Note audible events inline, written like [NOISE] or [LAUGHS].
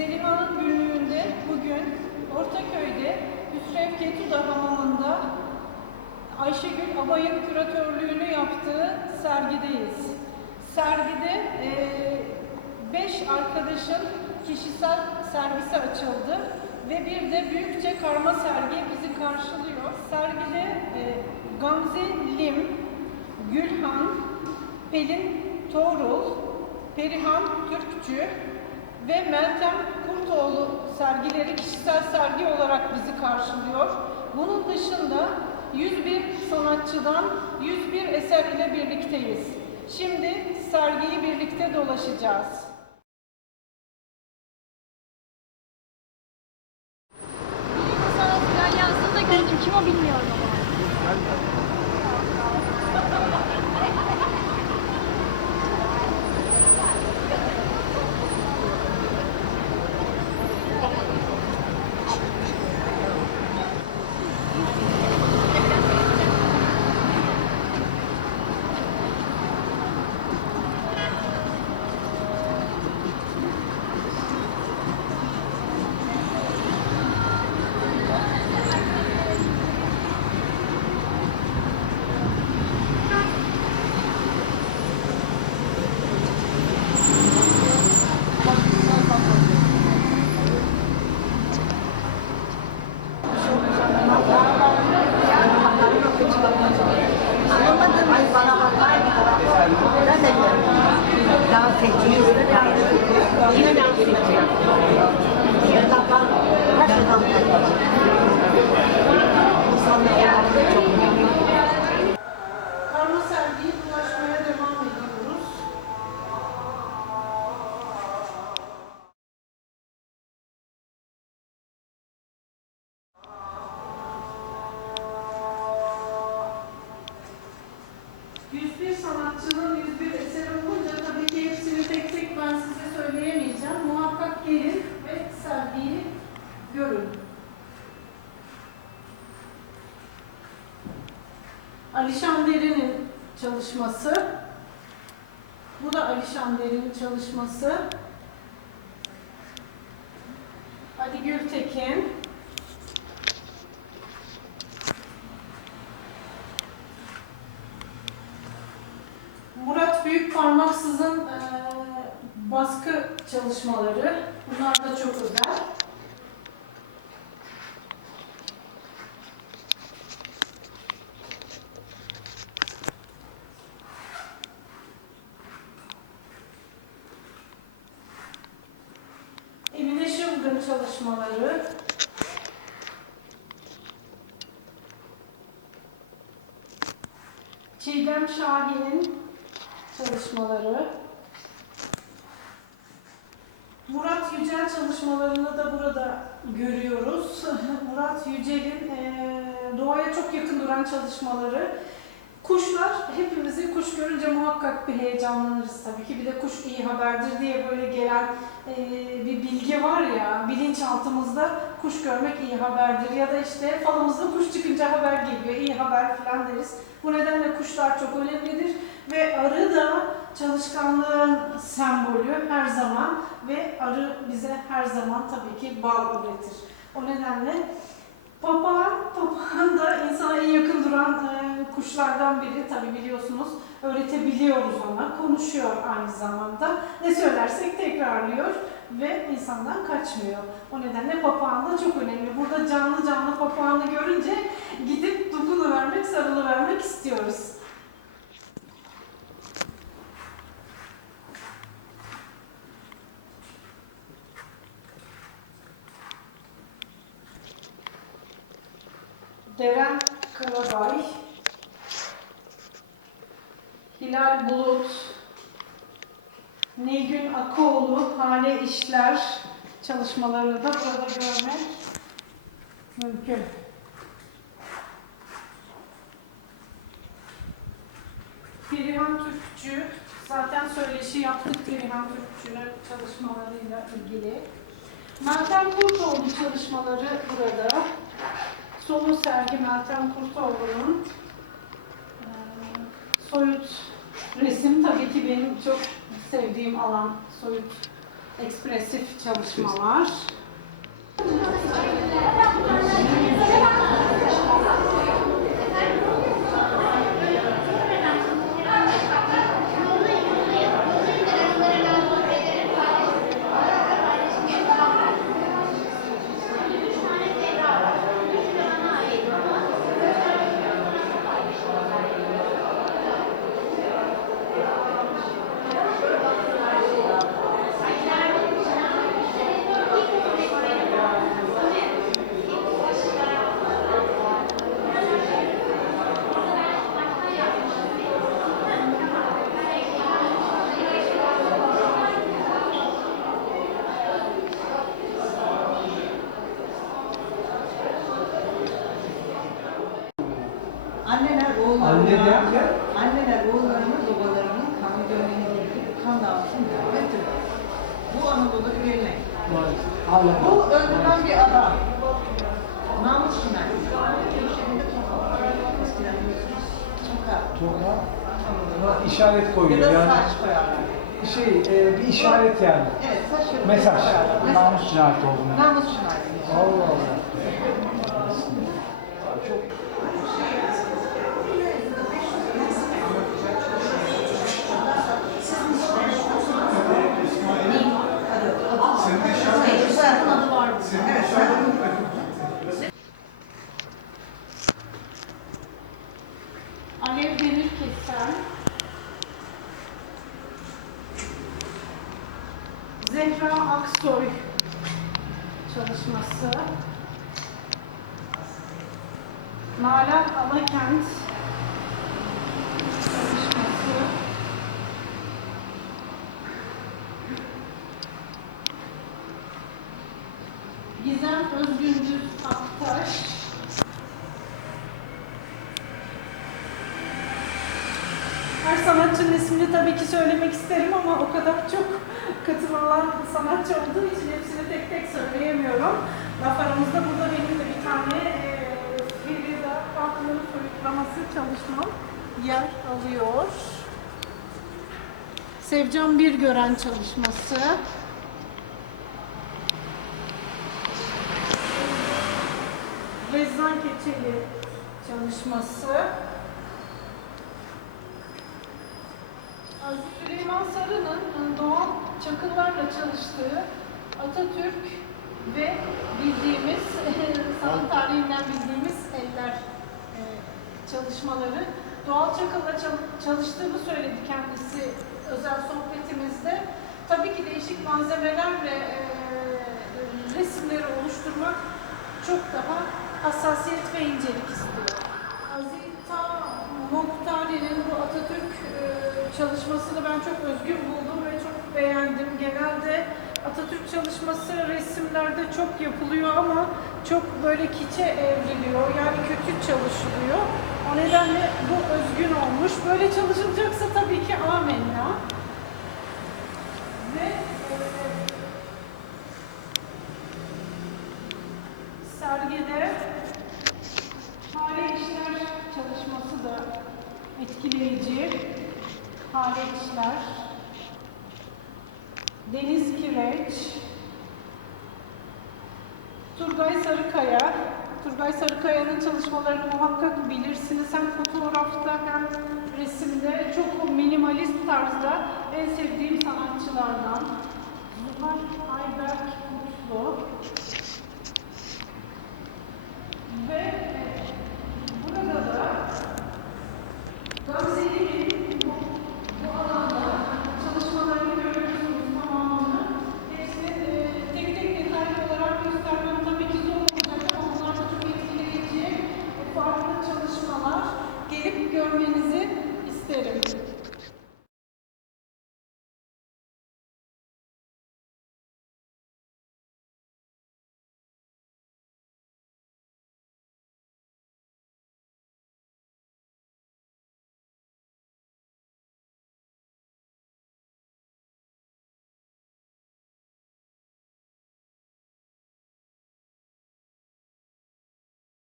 Zeliha'nın günlüğünde bugün Ortaköy'de Hüsrev Ketuda Hamamı'nda Ayşegül Abay'ın küratörlüğünü yaptığı sergideyiz. Sergide eee, beş arkadaşın kişisel sergisi açıldı ve bir de büyükçe karma sergi bizi karşılıyor. Sergide eee, Gamze Lim, Gülhan, Pelin Toğrul, Perihan Türkçü ve Meltem Kurtoğlu sergileri kişisel sergi olarak bizi karşılıyor. Bunun dışında 101 sanatçıdan 101 eser ile birlikteyiz. Şimdi sergiyi birlikte dolaşacağız. Gördüm. Kim o bilmiyorum ama. Anlamadığımız bana bakar Ben de diyorum. Dans ediyor. Yine dans ediyor. Yapan her şey dans ediyor. Bu sanatlar çok önemli. Karma sergiyi dolaşmaya devam ediyoruz. ...101 sanatçının 101 eseri olunca tabii ki hepsini tek tek ben size söyleyemeyeceğim. Muhakkak gelin ve sergiyi görün. Alişan Derin'in çalışması. Bu da Alişan Derin'in çalışması. Ali Gültekin. Murat Büyükparmaksız'ın eee baskı çalışmaları. Bunlar da çok özel. Emine Şılgın çalışmaları. Çiğdem Şahin'in çalışmaları. Murat Yücel çalışmalarını da burada görüyoruz. [LAUGHS] Murat Yücel'in eee, doğaya çok yakın duran çalışmaları. Kuşlar, hepimizi kuş görünce muhakkak bir heyecanlanırız tabii ki. Bir de kuş iyi haberdir diye böyle gelen eee, bir bilgi var ya, bilinçaltımızda kuş görmek iyi haberdir. Ya da işte falımızda kuş çıkınca haber geliyor, iyi haber falan deriz. Bu nedenle kuşlar çok önemlidir. Ve arı da çalışkanlığın sembolü her zaman ve arı bize her zaman tabii ki bal üretir. O nedenle papağan, papağan da insana en yakın duran e, kuşlardan biri. Tabii biliyorsunuz öğretebiliyoruz ona, konuşuyor aynı zamanda. Ne söylersek tekrarlıyor ve insandan kaçmıyor. O nedenle papağan da çok önemli. Burada canlı canlı papağanı görünce gidip dokunuvermek, sarılıvermek istiyoruz. Deren Karabay, Hilal Bulut, Nilgün Akoğlu, Hale İşler çalışmalarını da burada görmek mümkün. Perihan Türkçü, zaten söyleşi yaptık Perihan Türkçü'nün çalışmalarıyla ilgili. Meltem Kurtoğlu çalışmaları burada. Solo sergi Meltem Kurtoğlu'nun eee, soyut resim tabii ki benim çok sevdiğim alan soyut ekspresif çalışmalar. Anneler oğullarına, Anne derken? anneler oğullarına babalarının kanı gönlünü kan dağıtsın götürür. Bu Anadolu gelenek. Allah Bu öldürülen bir adam. Namus cinayeti. Eskiden biliyorsunuz çakar. Sonra buna işaret Ya koyuyor da yani. saç koyarlar. Şey, e, bir işaret yani. Evet saç Mesaj. Mesaj. Namus cinayeti olduğunu. Namus cinayeti. Allah Allah. Zehra Aksoy çalışması. Nalan Alakent çalışması. Gizem Özgündüz Aktaş. Her sanatçının ismini tabii ki söylemek isterim ama o kadar çok katılan sanatçı olduğu için hepsini tek tek söyleyemiyorum. Laf aramızda burada benim de bir tane e, Ferida Farklıları Soyutlaması çalışmam yer alıyor. Sevcan Birgören çalışması. Rezzan Keçeli çalışması. Süleyman Sarı'nın e, Doğan Çakıllar'la çalıştığı Atatürk ve bildiğimiz, [LAUGHS] sanat tarihinden bildiğimiz eller e, çalışmaları. Doğal Çakıl'la çal- çalıştığını söyledi kendisi özel sohbetimizde. Tabii ki değişik malzemelerle e, resimleri oluşturmak çok daha hassasiyet ve incelik istiyor. Azita Muhtari'nin bu Atatürk e, çalışmasını ben çok özgün buldum ve çok beğendim. Genelde Atatürk çalışması resimlerde çok yapılıyor ama çok böyle kiçe evriliyor. Yani kötü çalışılıyor. O nedenle bu özgün olmuş. Böyle çalışılacaksa tabii ki amenna. Hale işler. Deniz Kireç. Turgay Sarıkaya. Turgay Sarıkaya'nın çalışmalarını muhakkak bilirsiniz. Hem fotoğrafta hem resimde çok minimalist tarzda en sevdiğim sanatçılardan. Zuhal Ayberk Mutlu.